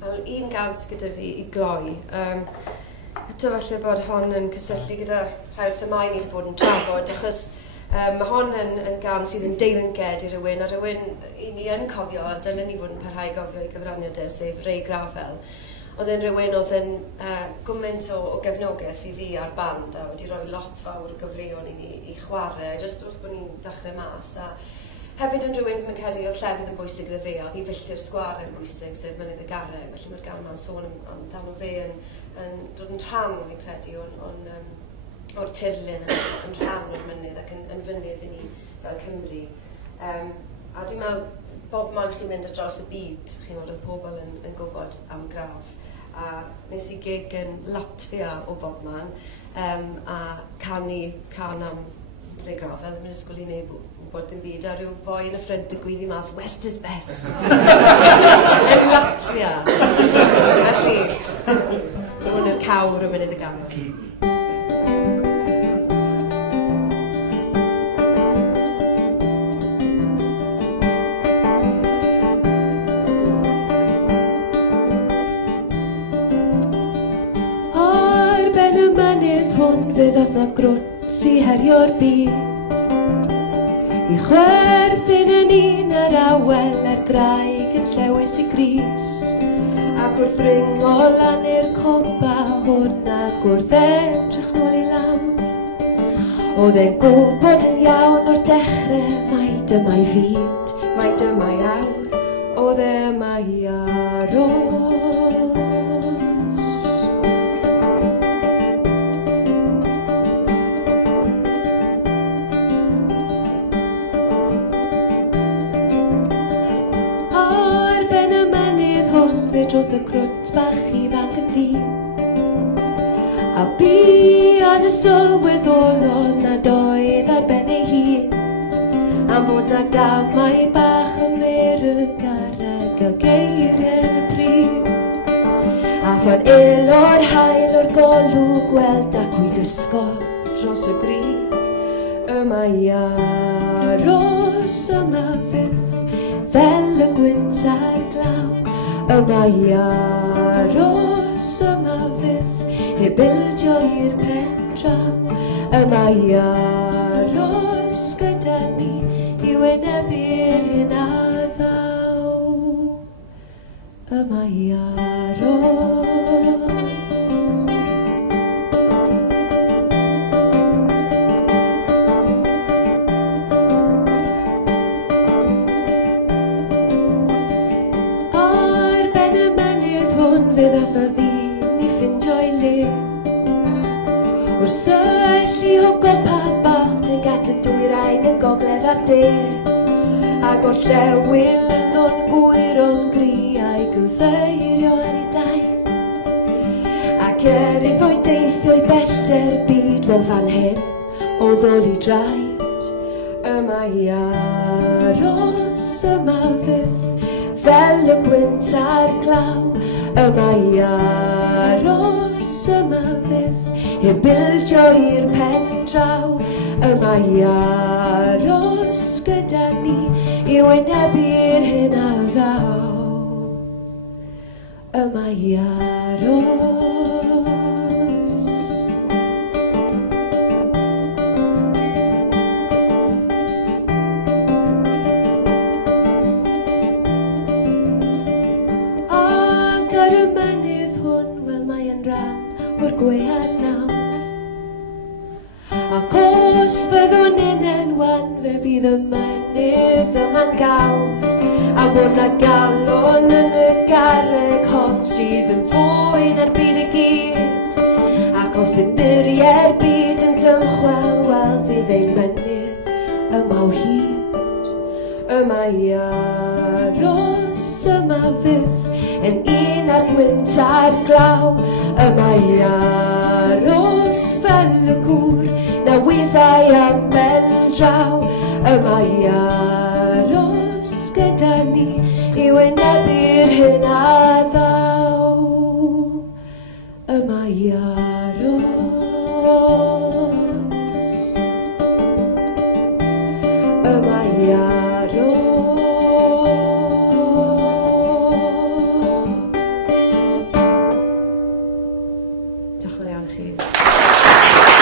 Wel, un gans gyda fi I gloi. Eto falle bod hon yn cysylltu gyda rhai wrth y mae ni wedi bod yn trafod, achos mae hon yn gan sydd yn deilinged I rywun, a rywun I ni yn cofio, a dylen ni fod yn parhau gofio I gyfraniadau, sef Ray Gravell. Oedd yn rywun oedd yn gwmynt o gefnogaeth I fi ar band, a wedi rhoi lot fawr gyfleon I ni I chwarae, jyst wrth bod ni'n dechrau mas. A hefyd yn rhywun mae'n credu oedd llefydd yn bwysig iddo fe, oedd I filltir sgwar yn bwysig, sef mynydd y garreg, felly mae'r gan ma'n sôn amdano fe yn dod yn rhan fi'n credu o'r tirlun yn rhan o'r mynydd ac yn fynydd I ni fel Cymru. A dwi'n meddwl, bob man chi'n mynd ar draws y byd, chi'n meddwl oedd pobl yn gwybod am Graf. A nes I gig yn Latvia o bob man, a canu can am Ray Gravell, ddim yn ysgol I neb wybod dim byd, a rhyw boi yn y ffrind y gwyddi mas, West is best. Yn Latvia. Felly, hwn yw'r cawr y mynydd y garreg. Fe ddoth o grwt I herio'r byd I chwerthin yn un ar awel ar graig yn llewis I gris ac wrth ringo lan i'r copa hwn ac wrth edrych nôl I law oedd e'n gwybod yn iawn o'r dechrau mai dyma'i fyd, mai dyma'i awr oedd e mai aros drodd y grwt bach ifanc yn ddyn a bu yn y sylweddolon nad oedd ar ben ei hun am fod na gamau bach y garreg a geiriau yn y prif a fan elo'r hael o'r golwg gweld ac wy gysgol dros y grif yma I aros yma fydd fel y gwynt a'r glaw yma I aros yma fydd heb bildio i'r pen draw yma I aros gyda ni I wynebu'r hyn a ddaw yma I aros Fe ddath o ddyn I ffindio'i le Wrth syllu o gopa bach tuag at y dwyrain y gogledd a'r de ac o'r llewyn yn ddod gwyr o'n gri a'i gyfeirio ar ei dain ac iddo I deithio I bellter byd fel fan hyn o ddol I draed yma I aros yma fydd fel y gwynt a'r glaw yma I aros yma fydd heb bildio i'r pen draw yma I aros gyda ni I wynebu'r hyn a ddaw yma I aros o'r gwead naw ac os fyddwn yn enwan fe bydd y mynydd yma'n gawr a fod na galon yn y garreg hon sydd yn fwy na'r byd I gyd ac os fydd muriau'r byd yn dymchwel wel fydd ein mynydd yma o hyd yma I aros yma fydd yn un ar gwynt a'r glaw yma I aros fel y gŵr na wyddau am ben draw yma I aros gyda ni I wynebu'r hyn a ddaw yma I aros yma I aros Diolch.